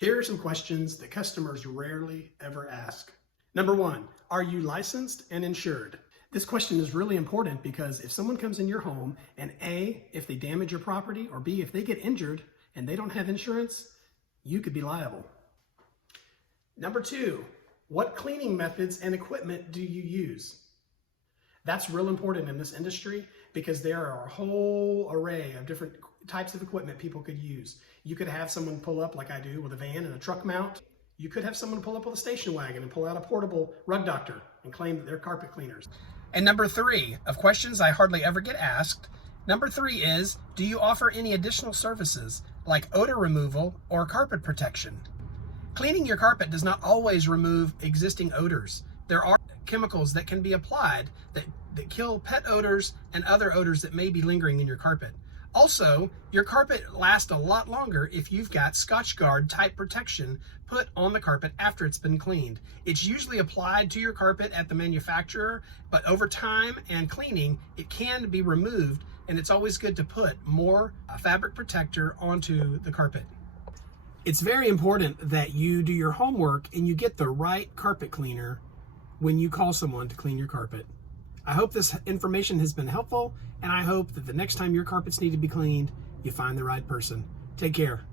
Here are some questions that customers rarely ever ask. Number one, are you licensed and insured? This question is really important because if someone comes in your home and A, if they damage your property, or B, if they get injured and they don't have insurance, you could be liable. Number two, what cleaning methods and equipment do you use? That's real important in this industry because there are a whole array of different types of equipment people could use. You could have someone pull up like I do with a van and a truck mount. You could have someone pull up with a station wagon and pull out a portable rug doctor and claim that they're carpet cleaners. And number three, of questions I hardly ever get asked, number three is, do you offer any additional services like odor removal or carpet protection? Cleaning your carpet does not always remove existing odors. There are chemicals that can be applied that kill pet odors and other odors that may be lingering in your carpet. Also, your carpet lasts a lot longer if you've got Scotchgard type protection put on the carpet after it's been cleaned. It's usually applied to your carpet at the manufacturer, but over time and cleaning, it can be removed, and it's always good to put more fabric protector onto the carpet. It's very important that you do your homework and you get the right carpet cleaner when you call someone to clean your carpet. I hope this information has been helpful, and I hope that the next time your carpets need to be cleaned, you find the right person. Take care.